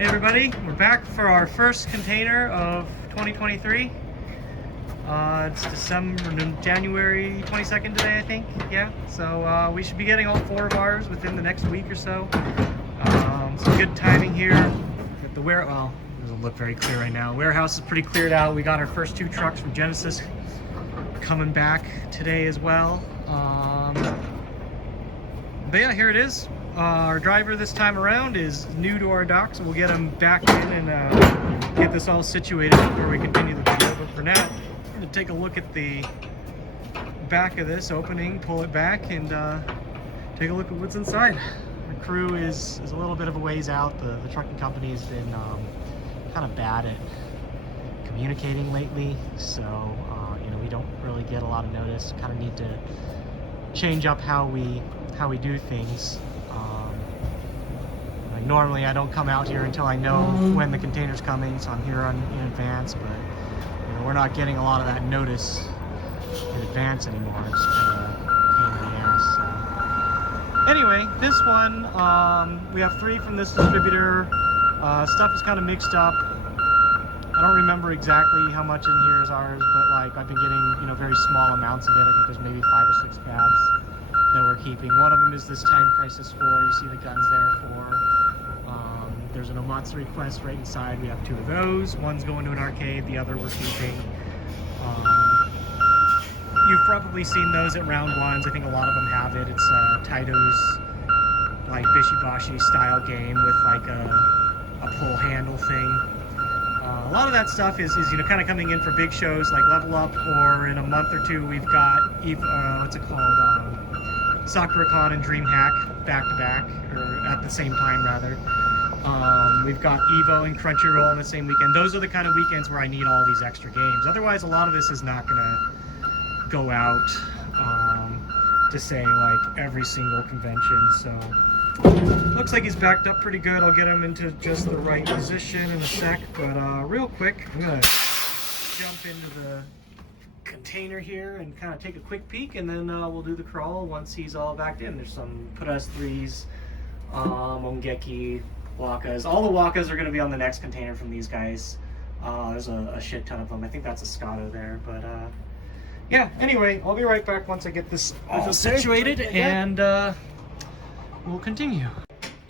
Hey everybody, we're back for our first container of 2023. It's January 22nd today, I think. Yeah, so we should be getting all 4 of ours within the next week or so. Some good timing here. At the well, it doesn't look very clear right now. Warehouse is pretty cleared out. We got our first 2 trucks from Genesis coming back today as well. But yeah, here it is. Our driver this time around is new to our dock, so we'll get him back in and get this all situated before we continue the video. But for now, I'm going to take a look at the back of this opening, pull it back, and take a look at what's inside. The crew is a little bit of a ways out. The trucking company has been kind of bad at communicating lately, so you know, we don't really get a lot of notice. Kind of need to change up how we do things. Like normally I don't come out here until I know when the container's coming, so I'm here in advance, but you know, we're not getting a lot of that notice in advance anymore. It's kind of a pain in the ass. So. Anyway, this one, we have 3 from this distributor. Stuff is kind of mixed up. I don't remember exactly how much in here is ours, but like I've been getting, you know, very small amounts of it. I think there's maybe 5 or 6 tabs that we're keeping. One of them is this TimeCrisis 4. You see the guns there for. There's an Omatsuri Quest right inside. We have 2 of those. One's going to an arcade, the other we're keeping. You've probably seen those at round ones. I think a lot of them have it. It's Taito's like Bishibashi style game with like a pull handle thing. A lot of that stuff is you know, kind of coming in for big shows like LVLUP, or in a month or 2 we've got what's it called, SakuraCon and DreamHack back to back, or at the same time rather. We've got Evo and Crunchyroll on the same weekend. Those are the kind of weekends where I need all these extra games. Otherwise, a lot of this is not gonna go out to say like every single convention. So looks like he's backed up pretty good. I'll get him into just the right position in a sec. But real quick, I'm gonna jump into the container here and kind of take a quick peek, and then we'll do the crawl once he's all backed in. There's some Put-Us 3s, Ongeki, Wakas. All the Wakas are going to be on the next container from these guys. There's a shit ton of them. I think that's a Scotto there, but yeah, anyway, I'll be right back once I get this all situated, and we'll continue.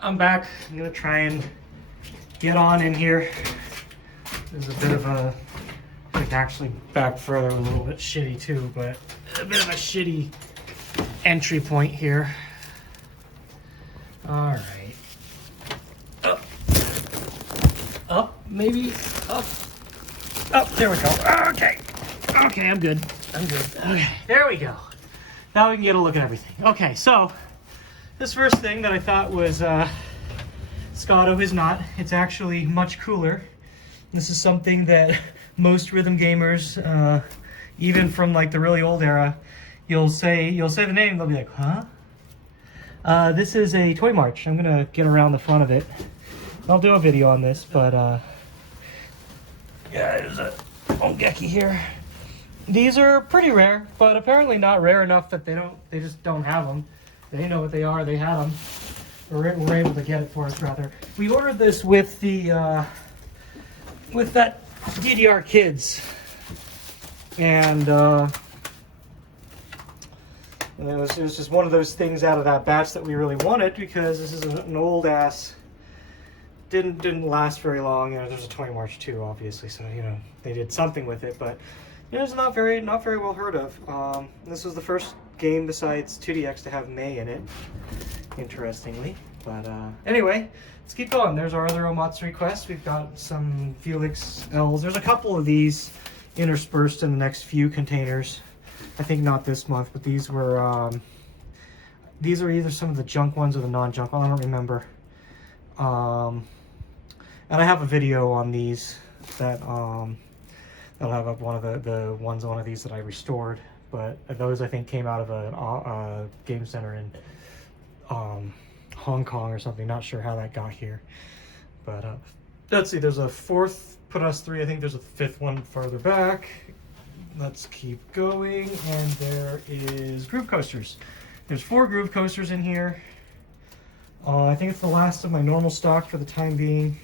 I'm back. I'm going to try and get on in here. There's a bit of a, I think actually back further a little bit shitty too, but a bit of a shitty entry point here. All right. Up, maybe up. Oh, there we go. Okay. Okay, I'm good. I'm good. Okay, there we go. Now we can get a look at everything. Okay, so this first thing that I thought was Scotto is not. It's actually much cooler. This is something that most rhythm gamers, even from like the really old era, you'll say the name, they'll be like, huh? This is a Toy March. I'm gonna get around the front of it. I'll do a video on this, but yeah, there's a Ongeki here. These are pretty rare, but apparently not rare enough that they just don't have them. They know what they are. They had them. We're able to get it for us rather. We ordered this with the with that DDR Kids, and it was just one of those things out of that batch that we really wanted, because this is an old ass. Didn't last very long. You know, there's a Toy March 2, obviously, so you know they did something with it, but you know, it's not very well heard of. This was the first game besides 2DX to have Mei in it, interestingly. But anyway, let's keep going. There's our other Omatsuri Quest. We've got some Vewlix L's. There's a couple of these interspersed in the next few containers. I think not this month, but these were these are either some of the junk ones or the non-junk ones. I don't remember. And I have a video on these that I'll have up one of the ones on one of these that I restored. But those I think came out of a game center in Hong Kong or something. Not sure how that got here. But let's see. There's a 4th Put-Us 3. I think there's a 5th one further back. Let's keep going. And there is Groove Coasters. There's 4 Groove Coasters in here. I think it's the last of my normal stock for the time being.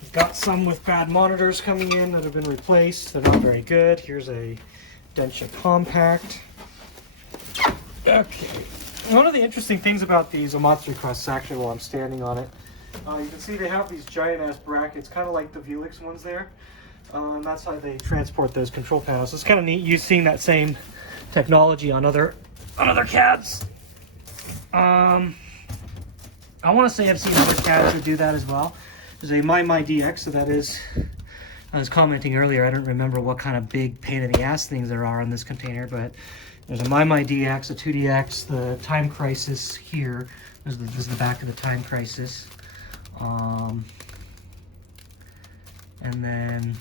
We've got some with bad monitors coming in that have been replaced. They're not very good. Here's a Densha Compact. Okay. One of the interesting things about these Omatsuri Quests, actually, while I'm standing on it, you can see they have these giant-ass brackets, kind of like the Vewlix ones there. And that's how they transport those control panels. So it's kind of neat. You've seen that same technology on other CADs. I want to say I've seen other CADs that do that as well. There's a MaiMai DX, so that is, I was commenting earlier, I don't remember what kind of big pain in the ass things there are on this container, but there's a MaiMai DX, a 2DX, the TimeCrisis here. This is the back of the TimeCrisis. And then,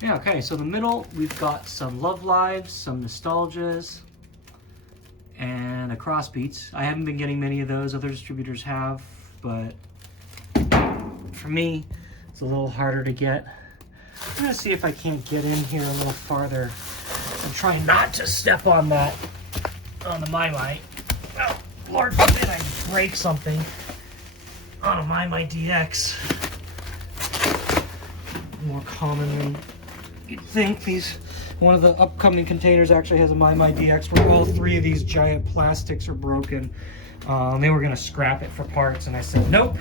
yeah, okay, so in the middle, we've got some Love Lives, some Nostalgias, and a CROSSxBEATS. I haven't been getting many of those, other distributors have, but for me, it's a little harder to get. I'm gonna see if I can't get in here a little farther and try not to step on that, on the MaiMai. Oh, Lord forbid I break something on a MaiMai DX. More common than you'd think. One of the upcoming containers actually has a MaiMai DX where all three of these giant plastics are broken. They were gonna scrap it for parts, and I said, nope,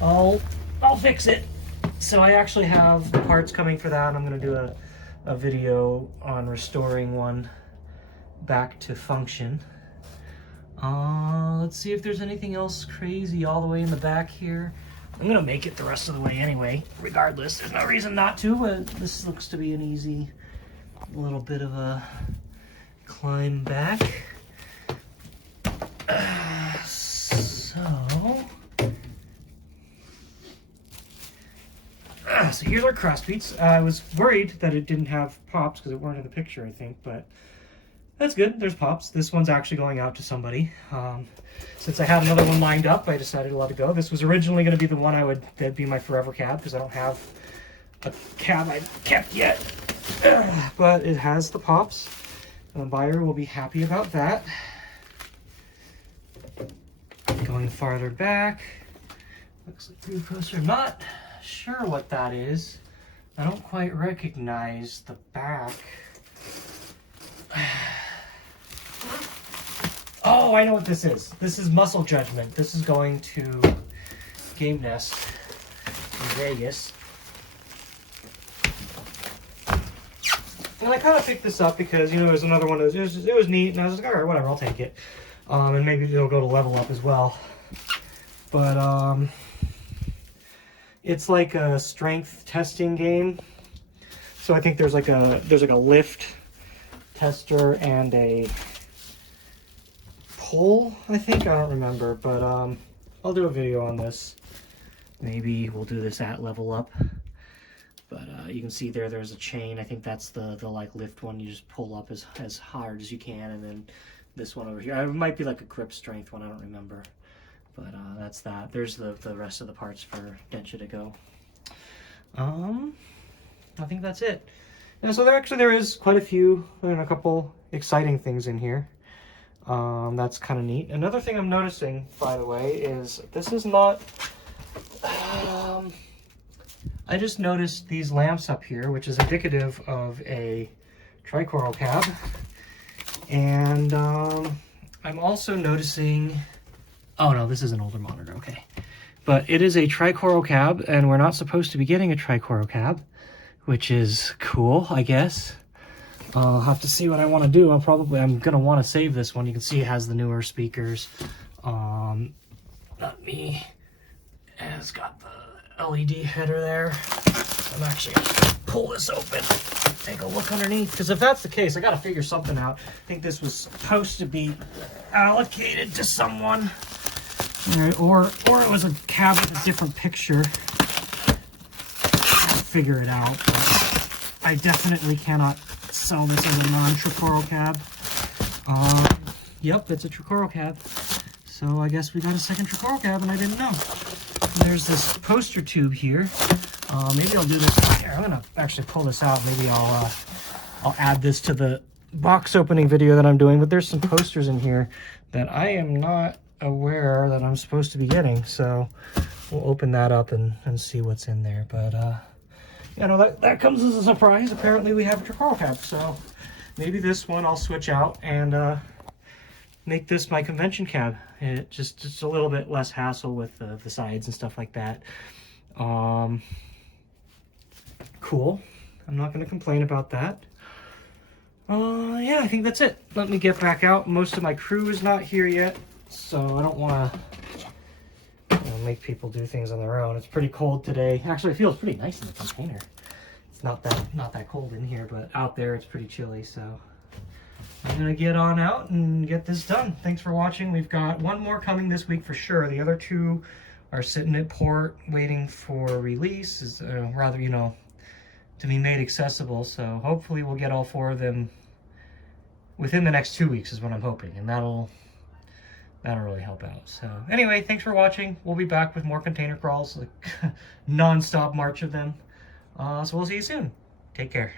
I'll fix it. So I actually have parts coming for that. I'm gonna do a video on restoring one back to function. Let's see if there's anything else crazy all the way in the back here. I'm gonna make it the rest of the way anyway, regardless. There's no reason not to, but this looks to be an easy little bit of a climb back. So here's our CROSSxBEATS. I was worried that it didn't have pops because it weren't in the picture, I think, but that's good. There's pops. This one's actually going out to somebody. Since I had another one lined up, I decided to let it go. This was originally going to be the one that'd be my forever cab because I don't have a cab I've kept yet. But it has the pops. And the buyer will be happy about that. Going farther back. Looks like through poster. I'm not sure what that is. I don't quite recognize the back. Oh, I know what this is. This is Muscle Judgement. This is going to Game Nest in Vegas. And I kind of picked this up because, you know, it was another one of those, it was neat, and I was like, all right, whatever, I'll take it. And maybe it'll go to LVLUP as well. But, it's like a strength testing game. So I think there's like a lift tester and a pull, I think. I don't remember, but I'll do a video on this. Maybe we'll do this at LVLUP. But you can see there's a chain. I think that's the like lift one. You just pull up as hard as you can, and then this one over here. It might be like a grip strength one. I don't remember. But that's that. There's the rest of the parts for Densha to go. I think that's it. Yeah, so there is quite a few, and a couple exciting things in here. That's kind of neat. Another thing I'm noticing, by the way, is this is not... I just noticed these lamps up here, which is indicative of a tricoral cab. And I'm also noticing... Oh no, this is an older monitor, okay. But it is a tricoral cab, and we're not supposed to be getting a tricoral cab, which is cool, I guess. I'll have to see what I want to do. I'm gonna want to save this one. You can see it has the newer speakers. Not me. And it's got the LED header there. I'm actually gonna pull this open, take a look underneath, because if that's the case, I gotta figure something out. I think this was supposed to be allocated to someone. All right, or it was a cab with a different picture. I'll figure it out, but I definitely cannot sell this as a non-tricoral cab. Yep, it's a tricoral cab. So I guess we got a second tricoral cab and I didn't know. And there's this poster tube here. Maybe I'll do this. Here, I'm gonna actually pull this out. Maybe I'll add this to the box opening video that I'm doing. But there's some posters in here that I am not aware that I'm supposed to be getting. So we'll open that up and see what's in there. But you know, that comes as a surprise. Apparently we have a control tab, so maybe this one I'll switch out and make this my convention cab. It just a little bit less hassle with the sides and stuff like that. Cool. I'm not going to complain about that. Yeah, I think that's it. Let me get back out. Most of my crew is not here yet, so I don't want to make people do things on their own. It's pretty cold today. Actually, it feels pretty nice in the container. It's not that cold in here, but out there it's pretty chilly, so I'm gonna get on out and get this done. Thanks for watching. We've got one more coming this week for sure. The other two are sitting at port waiting for release, rather, you know, to be made accessible. So hopefully we'll get all 4 of them within the next 2 weeks is what I'm hoping, and that'll really help out. So anyway, thanks for watching. We'll be back with more container crawls, like non-stop march of them. So we'll see you soon. Take care.